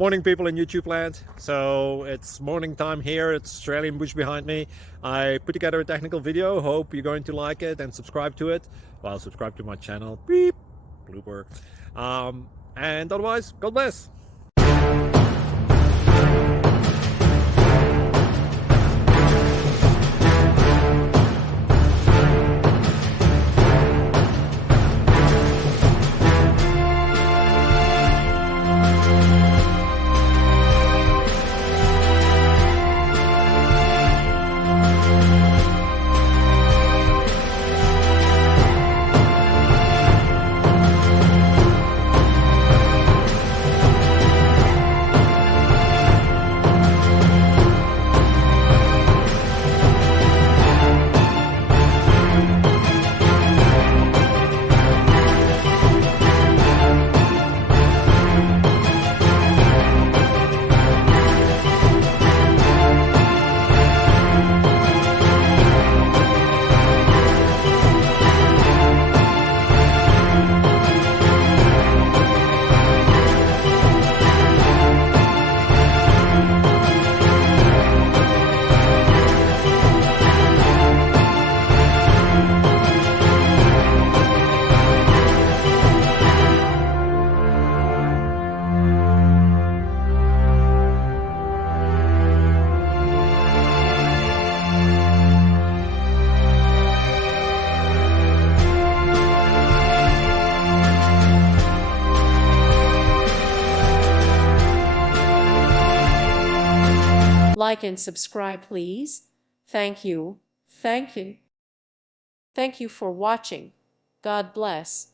Morning, people in YouTube land. So it's morning time here. It's Australian bush behind me. I put together a technical video. Hope you're going to like it and subscribe to it. Well, subscribe to my channel. Beep. Blooper. And otherwise, God bless. Like and subscribe, please. Thank you. Thank you. Thank you for watching. God bless.